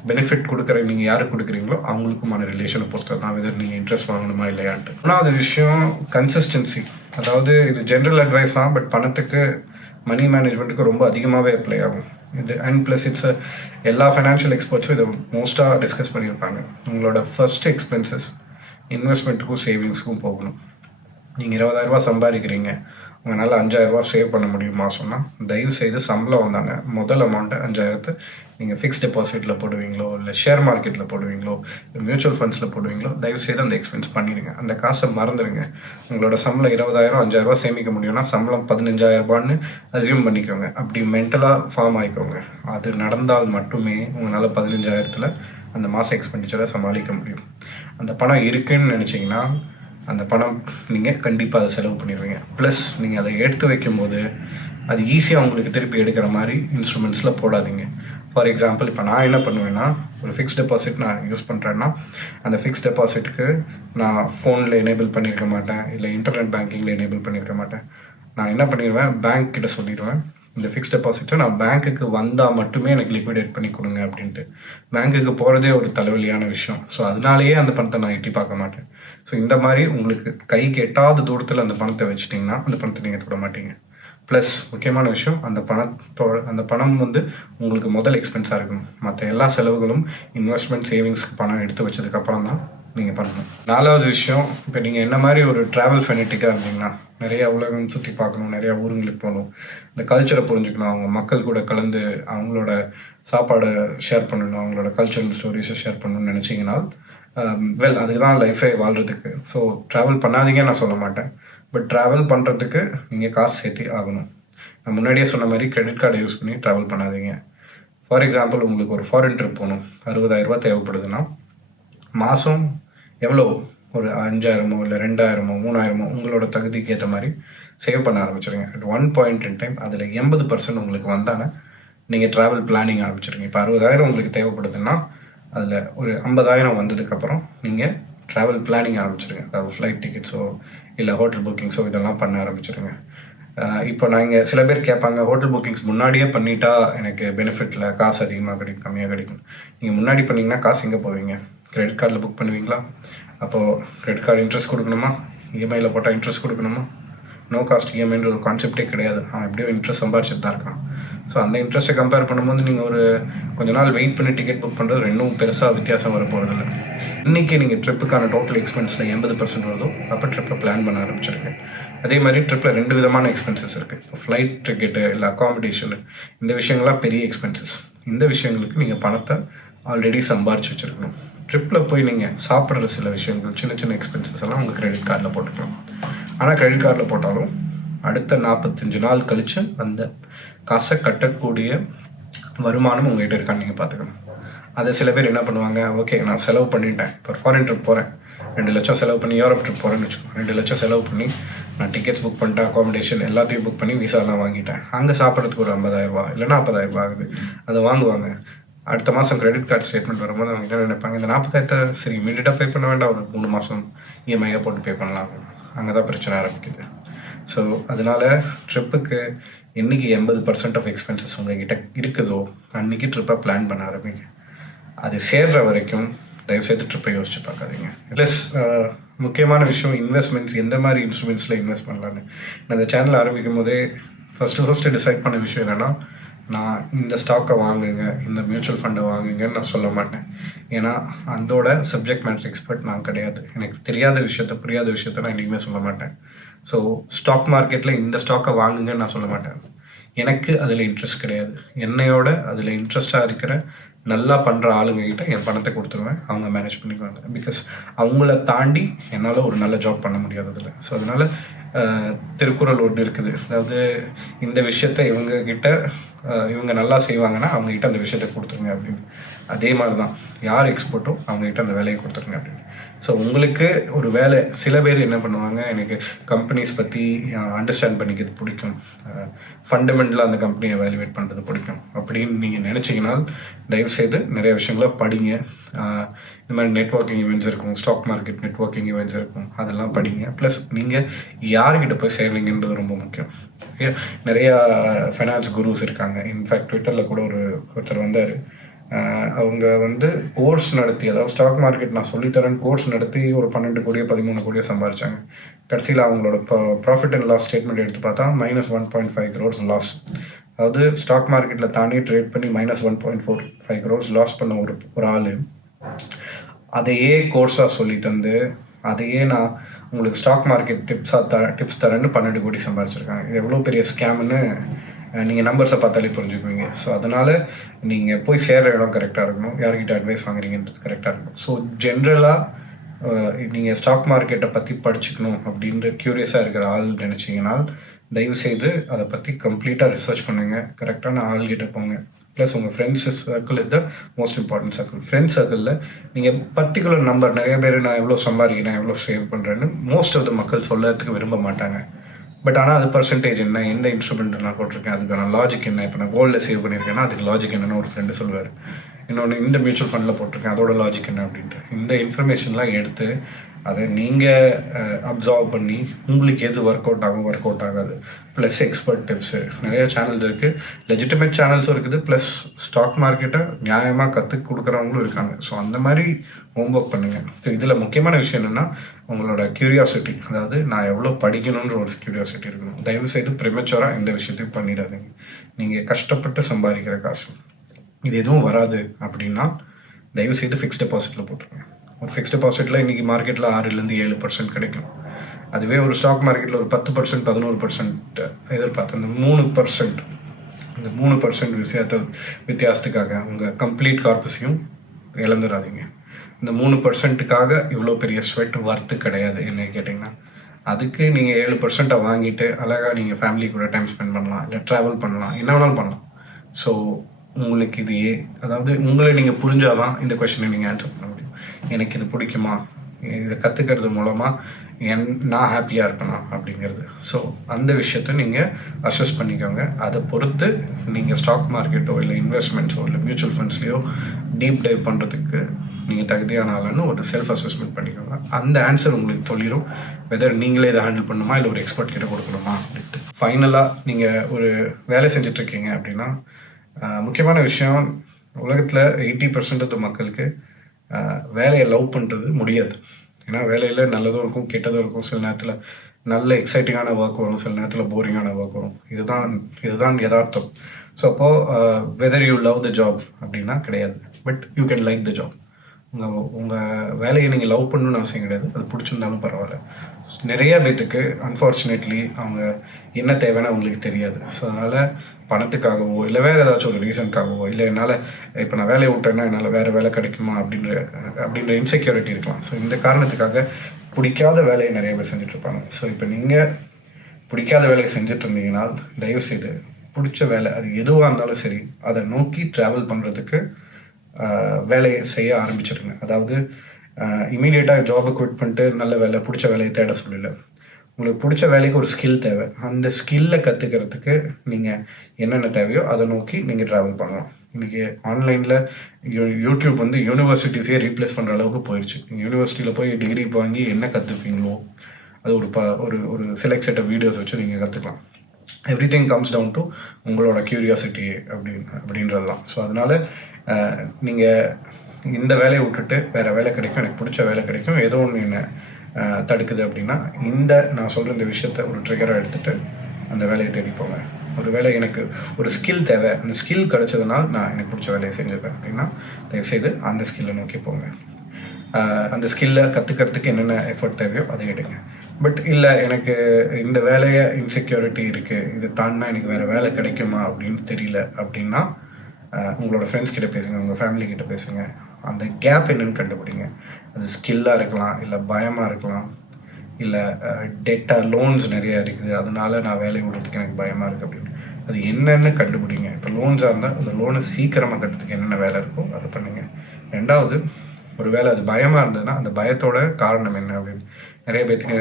பெனிஃபிட் கொடுக்குற நீங்கள் யாருக்கு கொடுக்குறீங்களோ அவங்களுக்குமான ரிலேஷனை பொறுத்தது தான் வெதர் நீங்கள் இன்ட்ரெஸ்ட் வாங்கணுமா இல்லையான்ட்டு. 1வது விஷயம் கன்சிஸ்டன்சி. அதாவது இது ஜென்ரல் அட்வைஸ் தான், பட் பணத்துக்கு மணி மேனேஜ்மெண்ட்டுக்கு ரொம்ப அதிகமாகவே அப்ளை ஆகும் இது. அண்ட் ப்ளஸ் இட்ஸ் எல்லா ஃபைனான்ஷியல் எக்ஸ்பர்ட்ஸும் இதை மோஸ்ட்டாக டிஸ்கஸ் பண்ணியிருப்பாங்க. உங்களோட ஃபர்ஸ்ட் எக்ஸ்பென்சஸ் இன்வெஸ்ட்மெண்ட்டுக்கும் சேவிங்ஸுக்கும் போகணும். நீங்கள் 20,000 சம்பாதிக்கிறீங்க, உங்களால் 5,000 சேவ் பண்ண முடியும் மாதம்னா, தயவுசெய்து சம்பளம் வந்தாங்க முதல் அமௌண்ட்டு 5,000 நீங்கள் ஃபிக்ஸ் டெபாசிட்டில் போடுவீங்களோ இல்லை ஷேர் மார்க்கெட்டில் போடுவீங்களோ மியூச்சுவல் ஃபண்ட்ஸில் போடுவீங்களோ தயவுசெய்து அந்த எக்ஸ்பென்ஸ் பண்ணிடுங்க. அந்த காசை மறந்துடுங்க. உங்களோட சம்பளம் 20,000 5,000 சேமிக்க முடியும்னா சம்பளம் 15,000 அசியூம் பண்ணிக்கோங்க. அப்படி மென்டலாக ஃபார்ம் ஆகிக்கோங்க. அது நடந்தால் மட்டுமே உங்களால் 15,000 அந்த மாதம் எக்ஸ்பெண்டிச்சரை சமாளிக்க முடியும். அந்த பணம் இருக்குன்னு நினச்சிங்கன்னா அந்த பணம் நீங்கள் கண்டிப்பாக அதை செலவு பண்ணிடுவீங்க. ப்ளஸ் நீங்கள் அதை எடுத்து வைக்கும்போது அது ஈஸியாக உங்களுக்கு திருப்பி எடுக்கிற மாதிரி இன்ஸ்ட்ருமெண்ட்ஸில் போடாதீங்க. ஃபார் எக்ஸாம்பிள், இப்போ நான் என்ன பண்ணுவேன்னா, ஒரு ஃபிக்ஸ் டெபாசிட் நான் யூஸ் பண்ணுறேன்னா அந்த ஃபிக்ஸ் டெபாசிட்டுக்கு நான் ஃபோனில் எனேபிள் பண்ணியிருக்க மாட்டேன், இல்லை இன்டர்நெட் பேங்கிங்கில் எனேபிள் பண்ணியிருக்க மாட்டேன். நான் என்ன பண்ணிடுவேன், பேங்க் கிட்ட சொல்லிடுவேன், இந்த ஃபிக்ஸ் டெபாசிட்டை நான் பேங்க்குக்கு வந்தால் மட்டுமே எனக்கு லிக்விடேட் பண்ணி கொடுங்க அப்படின்ட்டு. பேங்க்குக்கு போகிறதே ஒரு தலைவலியான விஷயம். ஸோ அதனாலேயே அந்த பணத்தை நான் எட்டி பார்க்க மாட்டேன். ஸோ இந்த மாதிரி உங்களுக்கு கைக்கு எட்டாத தூரத்தில் அந்த பணத்தை வச்சுட்டிங்கன்னா அந்த பணத்தை நீங்கள் தொட மாட்டீங்க. ப்ளஸ் முக்கியமான விஷயம், அந்த பணம் உங்களுக்கு முதல் எக்ஸ்பென்ஸாக இருக்கணும். மற்ற எல்லா செலவுகளும் இன்வெஸ்ட்மெண்ட் சேவிங்ஸ்க்கு பணம் எடுத்து வச்சதுக்கப்புறம் தான் நீங்கள் பண்ணணும். 4வது விஷயம், இப்போ நீங்கள் என்ன மாதிரி ஒரு ட்ராவல் ஃபெனட்டிக்காக இருந்தீங்கன்னா, நிறையா உலகம் சுற்றி பார்க்கணும், நிறையா ஊருங்களுக்கு போகணும், இந்த கல்ச்சரை புரிஞ்சுக்கணும், அவங்க மக்கள் கூட கலந்து அவங்களோட சாப்பாடை ஷேர் பண்ணணும், அவங்களோட கல்ச்சரல் ஸ்டோரிஸை ஷேர் பண்ணணும்னு நினச்சிங்கன்னா அதுக்கு தான் லைஃபே வாழ்கிறதுக்கு. ஸோ ட்ராவல் பண்ணாதீங்கன்னு நான் சொல்ல மாட்டேன், பட் ட்ராவல் பண்ணுறதுக்கு நீங்கள் காசு சேர்த்து ஆகணும். நான் முன்னாடியே சொன்ன மாதிரி கிரெடிட் கார்டை யூஸ் பண்ணி ட்ராவல் பண்ணாதீங்க. ஃபார் எக்ஸாம்பிள், உங்களுக்கு ஒரு ஃபாரின் ட்ரிப் போகணும், 60,000 தேவைப்படுதுன்னா மாதம் எவ்வளோ, ஒரு 5,000 இல்லை 2,000 3,000 உங்களோட தகுதிக்கு ஏற்ற மாதிரி சேவ் பண்ண ஆரம்பிச்சிருங்க. At one point in time அதில் 80% உங்களுக்கு வந்தானே நீங்கள் ட்ராவல் பிளானிங் ஆரம்பிச்சிருங்க. இப்போ 60,000 உங்களுக்கு தேவைப்படுதுன்னா அதில் ஒரு 50,000 வந்ததுக்கப்புறம் நீங்கள் ட்ராவல் பிளானிங் ஆரம்பிச்சிருங்க. அதாவது ஃப்ளைட் டிக்கெட்ஸோ இல்லை ஹோட்டல் புக்கிங்ஸோ இதெல்லாம் பண்ண ஆரம்பிச்சிருங்க. இப்போ நாங்கள் சில பேர் கேட்பாங்க, ஹோட்டல் புக்கிங்ஸ் முன்னாடியே பண்ணிட்டா எனக்கு பெனிஃபிட்டில் காசு அதிகமாக கிடைக்கும் கம்மியாக கிடைக்கும். நீங்கள் முன்னாடி பண்ணிங்கன்னா காசு எங்கே போவீங்க? கிரெடிட் கார்டில் புக் பண்ணுவீங்களா? அப்போது கிரெடிட் கார்டு இன்ட்ரெஸ்ட் கொடுக்கணுமா? இஎம்ஐயில் போட்டால் இன்ட்ரெஸ்ட் கொடுக்கணுமா? நோ காஸ்ட் இஎம்ஐன்ற ஒரு கான்செப்டே கிடையாது. எப்படியோ இன்ட்ரெஸ்ட் சம்பாரிச்சுட்டு தான் இருக்கான். ஸோ அந்த இன்ட்ரெஸ்ட்டை கம்பேர் பண்ணும்போது நீங்கள் ஒரு கொஞ்ச நாள் வெயிட் பண்ணி டிக்கெட் புக் பண்ணுறது ரெண்டும் பெருசாக வித்தியாசம் வர போகிறதில்ல. இன்றைக்கி நீங்கள் ட்ரிப்புக்கான டோட்டல் எக்ஸ்பென்ஸில் 80% வருதோ அப்போ ட்ரிப்பை பிளான் பண்ண ஆரம்பிச்சிருக்கு. அதே மாதிரி ட்ரிப்பில் 2 விதமான எக்ஸ்பென்சஸ் இருக்குது. இப்போ ஃப்ளைட் டிக்கெட்டு இல்லை அக்காமடேஷனு, இந்த விஷயங்கள்லாம் பெரிய எக்ஸ்பென்சஸ். இந்த விஷயங்களுக்கு நீங்கள் பணத்தை ஆல்ரெடி சம்பாரிச்சு வச்சுருக்கணும். ட்ரிப்பில் போய் நீங்கள் சாப்பிட்ற சில விஷயங்கள், சின்ன சின்ன எக்ஸ்பென்சஸ் எல்லாம் உங்கள் கிரெடிட் கார்டில் போட்டுக்கலாம். ஆனால் கிரெடிட் கார்டில் போட்டாலும் அடுத்த 45 நாள் கழித்து அந்த காசை கட்டக்கூடிய வருமானம் உங்கள்கிட்ட இருக்கான்னு நீங்கள் பார்த்துக்கணும். அதை சில பேர் என்ன பண்ணுவாங்க, ஓகே நான் செலவு பண்ணிட்டேன், இப்போ ஃபாரின் ட்ரிப் போகிறேன், 2 லட்சம் செலவு பண்ணி யூரோப் ட்ரிப் போகிறேன்னு வச்சுக்கோங்க, 2 லட்சம் செலவு பண்ணி நான் டிக்கெட்ஸ் புக் பண்ணிட்டேன், அக்காமடேஷன் எல்லாத்தையும் புக் பண்ணி விசாலாம் வாங்கிட்டேன். அங்கே சாப்பிட்றதுக்கு ஒரு 50,000 இல்லை 40,000 ஆகுது. அதை வாங்குவாங்க. அடுத்த மாதம் கிரெடிட் கார்டு ஸ்டேட்மெண்ட் வரும்போது அவங்க என்ன நினைப்பாங்க, இந்த 40,000 சரி இமீடியட்டாக பே பண்ண வேண்டாம், ஒரு 3 மாதம் இஎம்ஐயாக போட்டு பே பண்ணலாம். அங்கே தான் பிரச்சனை ஆரம்பிக்குது. ஸோ அதனால் ட்ரிப்புக்கு என்றைக்கு 80% ஆஃப் எக்ஸ்பென்சஸ் உங்ககிட்ட இருக்குதோ அன்றைக்கி ட்ரிப்பை பிளான் பண்ண ஆரம்பிங்க. அது சேர்ற வரைக்கும் தயவுசெய்து ட்ரிப்பை யோசிச்சு பார்க்காதீங்க. ப்ளஸ் முக்கியமான விஷயம், இன்வெஸ்ட்மெண்ட்ஸ் எந்த மாதிரி இன்ஸ்ட்ருமெண்ட்ஸில் இன்வெஸ்ட் பண்ணலான்னு நான் இந்த சேனல் ஆரம்பிக்கும் போதே ஃபஸ்ட்டு டிசைட் பண்ண விஷயம் என்னென்னா, நான் இந்த ஸ்டாக்கை வாங்குங்க, இந்த மியூச்சுவல் ஃபண்டை வாங்குங்கன்னு நான் சொல்ல மாட்டேன். ஏன்னா அதோட சப்ஜெக்ட் மேட்டர் எக்ஸ்பர்ட் நான் கிடையாது. எனக்கு தெரியாத விஷயத்த, புரியாத விஷயத்த நான் என்றைக்குமே சொல்ல மாட்டேன். ஸோ ஸ்டாக் மார்க்கெட்டில் இந்த ஸ்டாக்கை வாங்குங்கன்னு நான் சொல்ல மாட்டேன். எனக்கு அதில் இன்ட்ரெஸ்ட் கிடையாது. என்னையோட அதில் இன்ட்ரெஸ்டாக இருக்கிற நல்லா பண்ணுற ஆளுங்கக்கிட்ட என் பணத்தை கொடுத்துருவேன், அவங்க மேனேஜ் பண்ணிக்குவாங்க. பிகாஸ் அவங்கள தாண்டி என்னால் ஒரு நல்ல ஜாப் பண்ண முடியாது அதில். ஸோ அதனால் திருக்குறள் ஒன்று இருக்குது, அதாவது இந்த விஷயத்த இவங்க நல்லா செய்வாங்கன்னா அவங்ககிட்ட அந்த விஷயத்தை கொடுத்துருங்க அப்படின்னு. அதே மாதிரி தான் யார் எக்ஸ்பர்ட்டோ அவங்ககிட்ட அந்த வேலையை கொடுத்துருங்க அப்படின்னு. ஸோ உங்களுக்கு ஒரு வேலை, சில பேர் என்ன பண்ணுவாங்க, எனக்கு கம்பெனிஸ் பற்றி அண்டர்ஸ்டாண்ட் பண்ணிக்கிறது பிடிக்கும், ஃபண்டமெண்டலாக அந்த கம்பெனியை எவாலுவேட் பண்ணுறது பிடிக்கும் அப்படின்னு நீங்கள் நினச்சிங்கன்னா தயவுசெய்து நிறைய விஷயங்கள படிங்க. இந்த மாதிரி நெட்வொர்க்கிங் ஈவெண்ட்ஸ் இருக்கும், ஸ்டாக் மார்க்கெட் நெட்வொர்க்கிங் ஈவெண்ட்ஸ் இருக்கும், அதெல்லாம் படிங்க. ப்ளஸ் நீங்கள் யார்கிட்ட போய் சேர்றீங்கன்றது ரொம்ப முக்கியம். நிறையா ஃபைனான்ஸ் குரூஸ் இருக்காங்க. இன்ஃபேக்ட் ட்விட்டரில் கூட ஒருத்தர் வந்தார். அவங்க கோர்ஸ் நடத்தி, அதாவது ஸ்டாக் மார்க்கெட் நான் சொல்லித்தரேன் கோர்ஸ் நடத்தி ஒரு 12 கோடியோ 13 கோடியோ சம்பாதிச்சாங்க. கடைசியில் அவங்களோட ப்ராஃபிட் அண்ட் லாஸ் ஸ்டேட்மெண்ட் எடுத்து பார்த்தா -1.5 crores லாஸ். அதாவது ஸ்டாக் மார்க்கெட்டில் தானே ட்ரேட் பண்ணி -1.45 crores லாஸ் பண்ண ஒரு ஆள் அதையே கோர்ஸாக சொல்லி தந்து, அதையே நான் உங்களுக்கு ஸ்டாக் மார்க்கெட் டிப்ஸ் தரேன்னு 12 கோடி சம்பாதிச்சிருக்காங்க. இது எவ்வளோ பெரிய ஸ்கேம்னு நீங்கள் நம்பர்ஸை பார்த்தாலே புரிஞ்சுக்குவீங்க. ஸோ அதனால் நீங்கள் போய் சேர்கிற இடம் கரெக்டாக இருக்கணும், யார்கிட்ட அட்வைஸ் வாங்குறீங்கன்றது கரெக்டாக இருக்கணும். ஸோ ஜென்ரலாக நீங்கள் ஸ்டாக் மார்க்கெட்டை பற்றி படிச்சுக்கணும் அப்படின்ற க்யூரியஸாக இருக்கிற ஆள் நினச்சிங்கன்னா தயவுசெய்து அதை பற்றி கம்ப்ளீட்டாக ரிசர்ச் பண்ணுங்கள், கரெக்டான ஆள்கிட்ட போங்க. ப்ளஸ் உங்கள் friends circle is the most important circle. Friends சர்க்கிளில் நீங்கள் பர்டிகுலர் நம்பர், நிறைய பேர் நான் எவ்வளோ சம்பாதிக்கிறேன், எவ்வளோ சேவ் பண்ணுறேன்னு மோஸ்ட் ஆஃப் த மக்கள் சொல்லறதுக்கு விரும்ப மாட்டாங்க. பட் ஆனால் அது பர்சன்டேஜ் என்ன, எந்த இன்ஸ்ட்ருமெண்ட் நான் போட்டிருக்கேன், அதுக்கான லாஜிக் என்ன, இப்போ நான் கோல்டில் சேவ் பண்ணியிருக்கேன்னா அதுக்கு லாஜிக் என்னன்னு ஒரு ஃப்ரெண்டு சொல்லுவார். இன்னொன்று இந்த மியூச்சுவல் ஃபண்டில் போட்டிருக்கேன், அதோட லாஜிக் என்ன அப்படின்ட்டு. இந்த இன்ஃபர்மேஷன்லாம் எடுத்து அதை நீங்கள் அப்சர்வ் பண்ணி உங்களுக்கு எது ஒர்க் அவுட் ஆகாது. ப்ளஸ் எக்ஸ்பர்ட் டிப்ஸு நிறைய சேனல்ஸ் இருக்குது, லெஜிட்டிமேட் சேனல்ஸும் இருக்குது. ப்ளஸ் ஸ்டாக் மார்க்கெட்டை நியாயமாக கற்றுக் கொடுக்குறவங்களும் இருக்காங்க. ஸோ அந்த மாதிரி ஹோம்ஒர்க் பண்ணுங்கள். ஸோ இதில் முக்கியமான விஷயம் என்னென்னா உங்களோட க்யூரியாசிட்டி, அதாவது நான் எவ்வளோ படிக்கணுன்ற ஒரு க்யூரியாசிட்டி இருக்கணும். தயவுசெய்து ப்ரிமெச்சூராக இந்த விஷயத்தையும் பண்ணிடாதீங்க. நீங்கள் கஷ்டப்பட்டு சம்பாதிக்கிற காசு இது எதுவும் வராது அப்படின்னா தயவுசெய்து ஃபிக்ஸ்ட் டெபாசிட்டில் போட்டுருங்க. ஒரு ஃபிக்ஸ்ட் டெபாசிட்டில் இன்றைக்கி மார்க்கெட்டில் 6-7% கிடைக்கும். அதுவே ஒரு ஸ்டாக் மார்க்கெட்டில் ஒரு 10% 11% எதிர்பார்த்து அந்த 3% வித்தியாசத்துக்காக உங்கள் கம்ப்ளீட் கார்பஸையும் இழந்துடாதீங்க. இந்த 3%க்காக இவ்வளோ பெரிய ஸ்வெட் வர்த்து கிடையாது என்ன கேட்டிங்கன்னா. அதுக்கு நீங்கள் 7% வாங்கிட்டு அழகாக நீங்கள் ஃபேமிலி கூட டைம் ஸ்பெண்ட் பண்ணலாம், இல்லை ட்ராவல் பண்ணலாம், என்ன வேணாலும் பண்ணலாம். ஸோ உங்களுக்கு இது அதாவது உங்களை நீங்கள் புரிஞ்சாதான் இந்த கொஷனை நீங்கள் ஆன்சர் பண்ண முடியும். எனக்கு இது பிடிக்குமா, இதை கற்றுக்கிறது மூலமாக நான் ஹாப்பியாக இருப்பேனா அப்படிங்கிறது. ஸோ அந்த விஷயத்த நீங்கள் அசஸ் பண்ணிக்கோங்க. அதை பொறுத்து நீங்கள் ஸ்டாக் மார்க்கெட்டோ இல்லை இன்வெஸ்ட்மெண்ட்ஸோ இல்லை மியூச்சுவல் ஃபண்ட்ஸ்லையோ டீப் டைவ் பண்ணுறதுக்கு நீங்கள் தகுதியான ஆளான்னு ஒரு செல்ஃப் அசஸ்மெண்ட் பண்ணிக்கோங்க. அந்த ஆன்சர் உங்களுக்கு சொல்லிடும் வெதர் நீங்களே இதை ஹேண்டில் பண்ணுமா இல்லை ஒரு எக்ஸ்பர்ட் கிட்ட கொடுக்கணுமா அப்படின்ட்டு. ஃபைனலாக நீங்கள் ஒரு வேலை செஞ்சிட்ருக்கீங்க அப்படின்னா முக்கியமான விஷயம், உலகத்தில் 80% மக்களுக்கு வேலையை லவ் பண்ணுறது முடியாது. ஏன்னா வேலையில் நல்லதும் இருக்கும் கெட்டதும் இருக்கும். சில நேரத்தில் நல்ல எக்ஸைட்டிங்கான ஒர்க் வரும், சில நேரத்தில் போரிங்கான ஒர்க் வரும். இதுதான் யதார்த்தம். ஸோ அப்போது whether you love the job அப்படின்னா கிடையாது, but you can like the job. உங்கள் வேலையை நீங்கள் லவ் பண்ணணும்னு அவசியம் கிடையாது, அது பிடிச்சிருந்தாலும் பரவாயில்ல. நிறைய பேத்துக்கு அன்ஃபார்ச்சுனேட்லி அவங்க என்ன தேவைன்னு அவங்களுக்கு தெரியாது. ஸோ அதனால் பணத்துக்காகவோ இல்லை வேறு ஏதாச்சும் ஒரு ரீசனுக்காகவோ இல்லை என்னால் இப்போ நான் வேலையை விட்டேன்னா என்னால் வேறு வேலை கிடைக்குமா அப்படின்ற இன்செக்யூரிட்டி இருக்கலாம். ஸோ இந்த காரணத்துக்காக பிடிக்காத வேலையை நிறைய பேர் செஞ்சிட்ருப்பாங்க. ஸோ இப்போ நீங்கள் பிடிக்காத வேலையை செஞ்சுட்டு இருந்தீங்கன்னா தயவுசெய்து பிடிச்ச வேலை அது எதுவாக இருந்தாலும் சரி அதை நோக்கி ட்ராவல் பண்ணுறதுக்கு வேலையை செய்ய ஆரம்பிச்சிடுங்க. அதாவது இமீடியட்டாக ஜாபை குவிட் பண்ணிட்டு நல்ல வேலை பிடிச்ச வேலையை தேட சொல்லல. உங்களுக்கு பிடிச்ச வேலைக்கு ஒரு ஸ்கில் தேவை. அந்த ஸ்கில்லை கற்றுக்கிறதுக்கு நீங்கள் என்னென்ன தேவையோ அதை நோக்கி நீங்கள் ட்ராவல் பண்ணலாம். இன்றைக்கி ஆன்லைனில் யூடியூப் வந்து யூனிவர்சிட்டிஸே ரீப்ளேஸ் பண்ணுற அளவுக்கு போயிடுச்சு. நீங்கள் யூனிவர்சிட்டியில் போய் டிகிரி வாங்கி என்ன கற்றுப்பீங்களோ அது ஒரு செலக்ட் செட் ஆஃப் வீடியோஸ் வச்சு நீங்கள் கற்றுக்கலாம். Everything comes down to உங்களோட க்யூரியாசிட்டி அப்படின்றது தான். ஸோ அதனால் நீங்கள் இந்த வேலையை விட்டுட்டு வேறு வேலை கிடைக்கும், எனக்கு பிடிச்ச வேலை கிடைக்கும், ஏதோ ஒன்று என்ன தடுக்குது அப்படின்னா நான் சொல்கிற இந்த விஷயத்த ஒரு ட்ரிகராக எடுத்துகிட்டு அந்த வேலையை தேடிப்போங்க. ஒரு வேலை எனக்கு ஒரு ஸ்கில் தேவை, அந்த ஸ்கில் கிடச்சதுனால் நான் எனக்கு பிடிச்ச வேலையை செஞ்சுருப்பேன் அப்படின்னா தயவுசெய்து அந்த ஸ்கில்லை நோக்கி போங்க. அந்த ஸ்கில்லை கற்றுக்கிறதுக்கு என்னென்ன எஃபர்ட் தேவையோ அதை எடுங்க. பட் இல்லை எனக்கு இந்த வேலையை இன்செக்யூரிட்டி இருக்குது, இது தாண்டினா எனக்கு வேறு வேலை கிடைக்குமா அப்படின்னு தெரியல அப்படின்னா உங்களோட ஃப்ரெண்ட்ஸ் கிட்ட பேசுங்க, உங்கள் ஃபேமிலி கிட்ட பேசுங்க. அந்த கேப் என்னென்னு கண்டுபிடிங்க. அது ஸ்கில்லாக இருக்கலாம், இல்லை பயமாக இருக்கலாம், இல்லை டெட்டாக லோன்ஸ் நிறையா இருக்குது அதனால நான் வேலையை விடுறதுக்கு எனக்கு பயமாக இருக்குது அப்படின்னு. அது என்னென்னு கண்டுபிடிங்க. இப்போ லோன்ஸாக இருந்தால் அந்த லோனை சீக்கிரமாக கட்டுறதுக்கு என்னென்ன வேலை இருக்கோ அதை பண்ணுங்கள். ரெண்டாவது, ஒரு வேலை அது பயமாக இருந்ததுன்னா அந்த பயத்தோட காரணம் என்ன அப்படின்னு. நிறைய பேருக்கு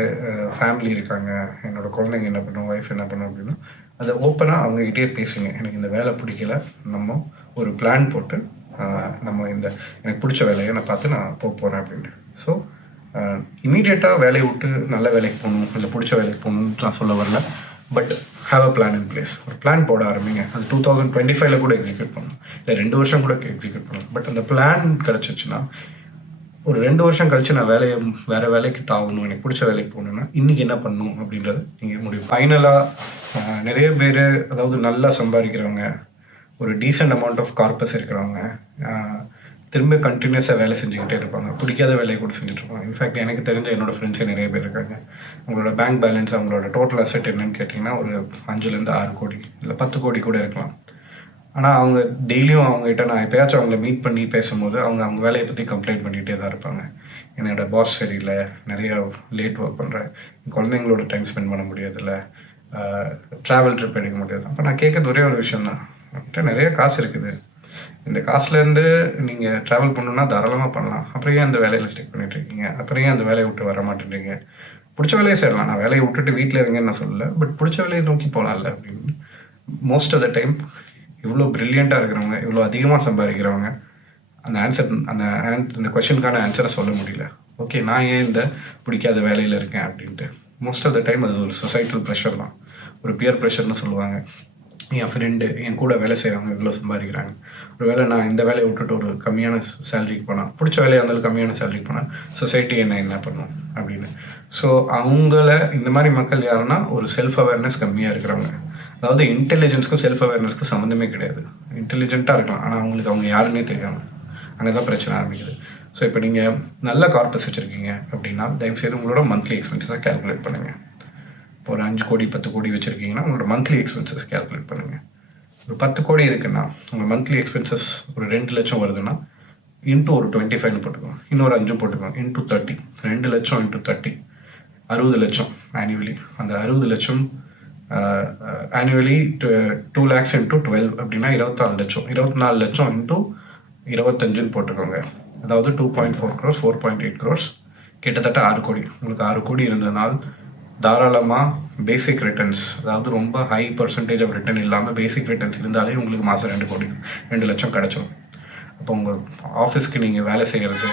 ஃபேமிலி இருக்காங்க, என்னோடய குழந்தைங்க என்ன பண்ணும், ஒய்ஃப் என்ன பண்ணும் அப்படின்னா அதை ஓப்பனாக அவங்ககிட்டே பேசுங்க. எனக்கு இந்த வேலை பிடிக்கல, நம்ம ஒரு பிளான் போட்டு நம்ம எனக்கு பிடிச்ச வேலையை நான் பார்த்து நான் போகிறேன் அப்படின்ட்டு. ஸோ இமீடியட்டாக வேலையை விட்டு நல்ல வேலைக்கு போகணும், இல்லை பிடிச்ச வேலைக்கு போகணுன்னு நான் சொல்ல வரல. But have a plan in place. ஒரு பிளான் போட ஆரம்பிங்க. அது 2025 கூட எக்ஸிக்யூட் பண்ணணும், இல்லை 2 வருஷம் கூட எக்ஸிக்யூட் பண்ணணும். பட் அந்த பிளான் கிடச்சிச்சுன்னா ஒரு 2 வருஷம் கழிச்சு நான் வேறு வேலைக்கு தாவணும், எனக்கு பிடிச்ச வேலைக்கு போகணுன்னா இன்றைக்கி என்ன பண்ணணும் அப்படின்றது நீங்கள் முடியும். ஃபைனலாக நிறைய பேர், அதாவது நல்லா சம்பாதிக்கிறவங்க, ஒரு டீசென்ட் அமௌண்ட் ஆஃப் கார்பஸ் இருக்கிறவங்க திரும்ப கண்டினியூஸாக வேலை செஞ்சுக்கிட்டே இருப்பாங்க. பிடிக்காத வேலையை கூட செஞ்சுட்ருப்பாங்க. இன்ஃபேக்ட் எனக்கு தெரிஞ்ச என்னோடய ஃப்ரெண்ட்ஸே நிறைய பேர் இருக்காங்க. அவங்களோட பேங்க் பேலன்ஸ், அவங்களோட டோட்டல் அசெட் என்னன்னு கேட்டிங்கன்னா ஒரு 5 to 6 கோடி, இல்லை 10 கோடி கூட இருக்கலாம். ஆனால் அவங்க டெய்லியும் அவங்ககிட்ட நான் எப்போயாச்சும் அவங்கள மீட் பண்ணி பேசும்போது அவங்க வேலையை பற்றி கம்ப்ளைண்ட் பண்ணிகிட்டே தான் இருப்பாங்க. என்னோடய பாஸ் சரியில்லை, நிறைய லேட் ஒர்க் பண்ணுறேன், குழந்தைங்களோட டைம் ஸ்பெண்ட் பண்ண முடியாதுல்ல, ட்ராவல் ட்ரிப் எடுக்க முடியாது. அப்போ நான் கேட்குறது ஒரே ஒரு விஷயம் தான், அவங்ககிட்ட நிறைய காசு இருக்குது, இந்த காசுலேருந்து நீங்கள் ட்ராவல் பண்ணணுன்னா தாராளமாக பண்ணலாம். அப்புறம் ஏன் அந்த வேலையில் ஸ்டிக் பண்ணிகிட்ருக்கீங்க? அப்புறம் ஏன் அந்த வேலையை விட்டு வர மாட்டேன்றீங்க? பிடிச்ச வேலையை செய்யலாம், நான் வேலையை விட்டுட்டு வீட்டில் இருங்கன்னு நான் சொல்லலை, பட் பிடிச்ச வேலையை நோக்கி போகலாம்ல அப்படின்னு. மோஸ்ட் ஆஃப் த டைம் இவ்வளோ ப்ரில்லியண்ட்டாக இருக்கிறவங்க, இவ்வளோ அதிகமாக சம்பாதிக்கிறவங்க அந்த கொஷனுக்கான ஆன்சரை சொல்ல முடியல. ஓகே, நான் ஏன் இந்த பிடிக்காத வேலையில் இருக்கேன் அப்படின்ட்டு. மோஸ்ட் ஆஃப் த டைம் அது ஒரு சொசைட்டல் ப்ரெஷர் தான், ஒரு பியர் ப்ரெஷர்னு சொல்லுவாங்க. என் ஃப்ரெண்டு, என் கூட வேலை செய்கிறவங்க இவ்வளோ சம்பாதிக்கிறாங்க, ஒரு வேலை நான் இந்த வேலையை விட்டுட்டு ஒரு கம்மியான சேலரிக்கு போனால், பிடிச்ச வேலையாக இருந்தாலும் கம்மியான சேலரிக்கு போனால் சொசைட்டி என்ன பண்ணும் அப்படின்னு. ஸோ இந்த மாதிரி மக்கள் யாருன்னா ஒரு செல்ஃப் அவேர்னஸ் கம்மியாக இருக்கிறவங்க. அதாவது இன்டெலிஜென்ஸ்க்கும் செல்ஃப் அவேர்னஸ்க்கும் சம்மந்தமே கிடையாது. இன்டெலிஜென்ட்டாக இருக்கலாம், ஆனால் அவங்க யாருன்னே தெரியாமல், அங்கே தான் பிரச்சனை ஆரம்பிக்குது. ஸோ இப்போ நீங்கள் நல்ல கார்பஸ் வச்சுருக்கீங்க அப்படின்னா தயவுசெய்து உங்களோட மந்த்லி எக்ஸ்பென்சஸை கேல்குலேட் பண்ணுங்கள். இப்போ ஒரு 5 கோடி 10 கோடி வச்சுருக்கீங்கன்னா உங்களோட மந்த்லி எக்ஸ்பென்சஸ் கேல்குலேட் பண்ணுங்கள். ஒரு 10 கோடி இருக்குன்னா உங்கள் மந்த்லி எக்ஸ்பென்சஸ் ஒரு 2 லட்சம் வருதுன்னா இன்ட்டு ஒரு 25 போட்டுக்கோங்க, இன்னொரு 5 போட்டுக்கோங்க, இன்ட்டு 30, 2 லட்சம் இன்ட்டு 30, 60 லட்சம் ஆனுவலி. அந்த 60 லட்சம் ஆனுவலி 2 lakhs இன்ட்டு 12 அப்படின்னா 24 லட்சம். 24 லட்சம் இன்ட்டு 25 போட்டுக்கோங்க. அதாவது 2.4 crores, 4.8 crores, கிட்டத்தட்ட 6 கோடி. உங்களுக்கு 6 கோடி இருந்ததுனால் தாராளமாக பேசிக் ரிட்டர்ன்ஸ், அதாவது ரொம்ப ஹை பர்சன்டேஜ் ஆஃப் ரிட்டர்ன் இல்லாமல் பேசிக் ரிட்டர்ன்ஸ் இருந்தாலே உங்களுக்கு மாதம் 2 லட்சம் கிடச்சிடும். அப்போ உங்கள் ஆஃபீஸ்க்கு நீங்கள் வேலை செய்கிறது,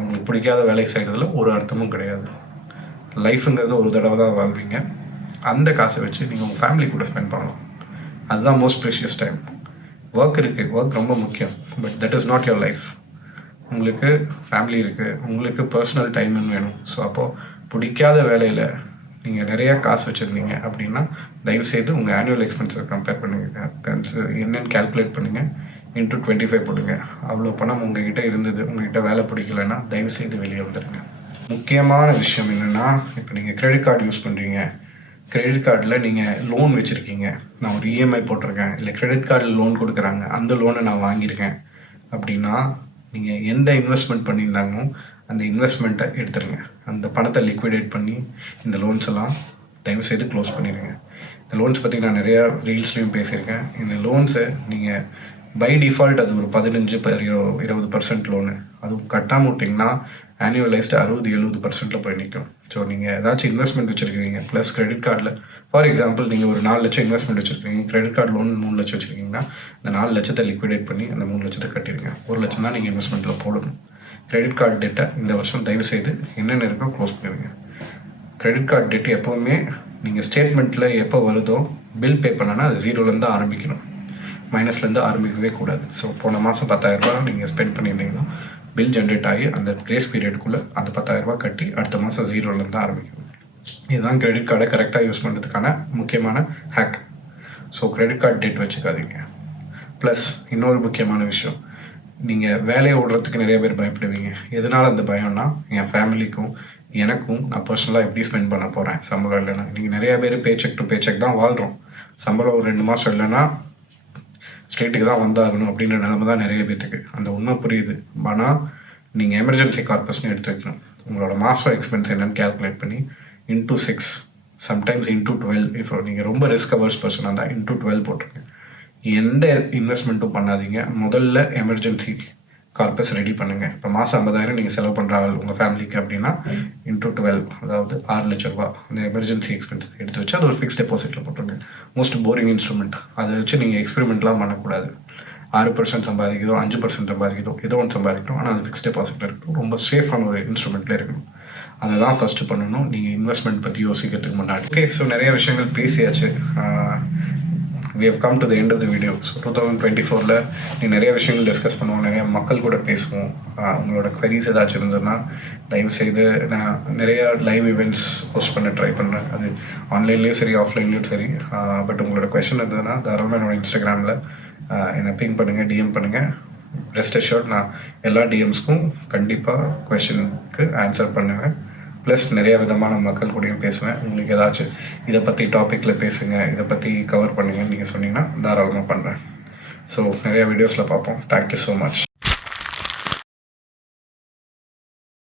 உங்களுக்கு பிடிக்காத வேலை செய்கிறதுல ஒரு அர்த்தமும் கிடையாது. லைஃபுங்கிறது ஒரு தடவை தான் வாழ்வீங்க. அந்த காசை வச்சு நீங்கள் உங்கள் ஃபேமிலி கூட ஸ்பெண்ட் பண்ணலாம். அதுதான் மோஸ்ட் ப்ரெஷியஸ் டைம். ஒர்க் இருக்குது, ஒர்க் ரொம்ப முக்கியம், but that is not your life. உங்களுக்கு ஃபேமிலி இருக்குது, உங்களுக்கு பர்சனல் டைம்னு வேணும். ஸோ அப்போது பிடிக்காத வேலையில் நீங்கள் நிறையா காசு வச்சுருந்தீங்க அப்படின்னா தயவுசெய்து உங்கள் ஆனுவல் எக்ஸ்பென்ஸை கம்பேர் பண்ணுங்கள், என்னென்னு கேல்குலேட் பண்ணுங்கள், இன்ட்டு 25 போடுங்க. அவ்வளோ பணம் உங்ககிட்ட இருந்தது, உங்கள்கிட்ட வேலை பிடிக்கலைன்னா தயவுசெய்து வெளியே வந்துடுங்க. முக்கியமான விஷயம் என்னென்னா, இப்போ நீங்கள் கிரெடிட் கார்டு யூஸ் பண்ணுறீங்க, கிரெடிட் கார்டில் நீங்கள் லோன் வச்சுருக்கீங்க, நான் ஒரு இஎம்ஐ போட்டிருக்கேன், இல்லை கிரெடிட் கார்டில் லோன் கொடுக்குறாங்க, அந்த லோனை நான் வாங்கியிருக்கேன் அப்படின்னா நீங்கள் எந்த இன்வெஸ்ட்மெண்ட் பண்ணியிருந்தாங்களோ அந்த இன்வெஸ்ட்மெண்ட்டை எடுத்துருங்க. அந்த பணத்தை லிக்விடேட் பண்ணி இந்த லோன்ஸ் எல்லாம் தயவுசெய்து க்ளோஸ் பண்ணிடுங்க. இந்த லோன்ஸ் பற்றி நான் நிறையா ரீல்ஸ்லேயும் பேசியிருக்கேன். இந்த லோன்ஸை நீங்கள் பை டிஃபால்ட் அது ஒரு 15-20% லோனு. அதுவும் கட்டாமல் விட்டிங்கன்னா ஆனுவலைஸ்டு 60-70% போய் நிற்கும். ஸோ நீங்கள் ஏதாச்சும் இன்வெஸ்ட்மெண்ட் வச்சுருக்கீங்க ப்ளஸ் கிரெடிட் கார்டில் ஃபார் எக்ஸாம்பிள் நீங்கள் ஒரு 4 லட்சம் இன்வெஸ்ட்மெண்ட் வச்சுருக்கீங்க, கிரெடிட் கார்டு லோன் 3 லட்சம் வச்சுருக்கீங்கன்னா இந்த 4 லட்சத்தை லிக்விடேட் பண்ணி அந்த 3 லட்சத்தை கட்டிடுங்க. 1 லட்சம் தான் நீங்கள் இன்வெஸ்ட்மெண்ட்டில் போடணும். கிரெடிட் கார்டு டெட்டை இந்த வருஷம் தயவு செய்து என்னென்ன இருக்கோ க்ளோஸ் பண்ணுவீங்க. கிரெடிட் கார்டு டெட் எப்போவுமே நீங்கள் ஸ்டேட்மெண்ட்டில் எப்போ வருதோ பில் பே பண்ணனா அது 0லேருந்து ஆரம்பிக்கணும், மைனஸ்லேருந்து ஆரம்பிக்கவே கூடாது. ஸோ போன மாதம் 10,000 நீங்கள் ஸ்பெண்ட் பண்ணியிருந்தீங்கன்னா பில் ஜென்ரேட் ஆகி அந்த கிரேஸ் பீரியடுக்குள்ளே அந்த 10,000 கட்டி அடுத்த மாதம் 0லேருந்து ஆரம்பிக்கணும். இதுதான் கிரெடிட் கார்டை கரெக்டாக யூஸ் பண்ணுறதுக்கான முக்கியமான hack. So credit card dead வச்சுக்காதீங்க. ப்ளஸ் இன்னொரு முக்கியமான விஷயம், நீங்கள் வேலையை ஓடுறதுக்கு நிறைய பேர் பயப்படுவீங்க. எதனால் அந்த பயம்னா, என் ஃபேமிலிக்கும் எனக்கும் நான் பர்சனலாக எப்படி ஸ்பெண்ட் பண்ண போகிறேன் சம்பளம் இல்லைன்னா. நீங்கள் நிறையா பேர் பேச்செக் டு பேச்செக் தான் வாழ்கிறோம். சம்பளம் ஒரு 2 மாதம் இல்லைன்னா ஸ்ட்ரீட்டுக்கு தான் வந்தாகணும் அப்படின்ற நிலைமை தான் நிறைய பேர்த்துக்கு. அந்த உண்மை புரியுது. ஆனால் நீங்கள் எமர்ஜென்சி கார்பஸ்னு எடுத்து வைக்கணும். உங்களோட மாதம் எக்ஸ்பென்ஸ் என்னென்னு கேல்குலேட் பண்ணி into 6 சம்டைம்ஸ் into 12 இப்போ நீங்கள் ரொம்ப ரிஸ்க் அவர்ஸ் பர்சனாக இருந்தால் into 12 போட்டுருங்க. எந்த இன்வெஸ்ட்மெண்ட்டும் பண்ணாதீங்க. முதல்ல எமர்ஜென்சி கார்பஸ் ரெடி பண்ணுங்கள். இப்போ மாதம் 50,000 நீங்கள் செலவு பண்ணுற உங்கள் ஃபேமிலிக்கு அப்படின்னா into 12 அதாவது 6 லட்ச ரூபா அந்த எமர்ஜென்சி எக்ஸ்பென்சஸ் எடுத்து வச்சு அது ஒரு ஃபிக்ஸ் டெபாசிட்டில் போட்டுருங்க. Most boring instrument. அதை வச்சு நீங்கள் எக்ஸ்பெரிமெண்ட்லாம் பண்ணக்கூடாது. 6% சம்பாதிக்குதோ 5% சம்பாதிக்குதோ ஏதோ ஒன்று சம்பாதிக்கணும், ஆனால் அது ஃபிக்ஸ் டெபாசிட்டில் இருக்கணும். ரொம்ப சேஃபான ஒரு இன்ஸ்ட்ருமெண்ட்டில் இருக்கணும். அதை தான் ஃபஸ்ட்டு பண்ணணும் நீங்கள் இன்வெஸ்ட்மெண்ட் பற்றி யோசிக்கிறதுக்கு முன்னாடி. ஓகே, ஸோ நிறைய விஷயங்கள் பேசியாச்சு. we have come to the end of the video. So 2024 நீ நிறைய விஷயங்கள் டிஸ்கஸ் பண்ணுவோம், நிறைய மக்கள் கூட பேசுவோம். உங்களோட queries ஏதாச்சும் இருந்ததுன்னா தயவுசெய்து நான் நிறைய லைவ் ஈவெண்ட்ஸ் ஹோஸ்ட் பண்ண ட்ரை பண்ணுறேன். அது ஆன்லைன்லேயும் சரி ஆஃப்லைன்லேயும் சரி. பட் உங்களோட கொஷின் இருந்ததுன்னா தாராளமாக என்னோட இன்ஸ்டாகிராமில் என்னை பிங் பண்ணுங்கள், டிஎம் பண்ணுங்கள். ரெஸ்ட் அஷ்யூர்ட் நான் எல்லா டிஎம்ஸ்க்கும் கண்டிப்பாக கொஷினுக்கு ஆன்சர் பண்ணுவேன். ப்ளஸ் நிறைய விதமான மக்கள் கூடயும் பேசுவேன். உங்களுக்கு ஏதாச்சும் இதை பற்றி டாப்பிக்கில் பேசுங்க, இதை பற்றி கவர் பண்ணுங்கன்னு நீங்கள் சொன்னீங்கன்னா தாராளமாக பண்ணுறேன். ஸோ நிறைய வீடியோஸில் பார்ப்போம். Thank you so much.